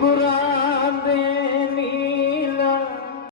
ਗੁਰਾ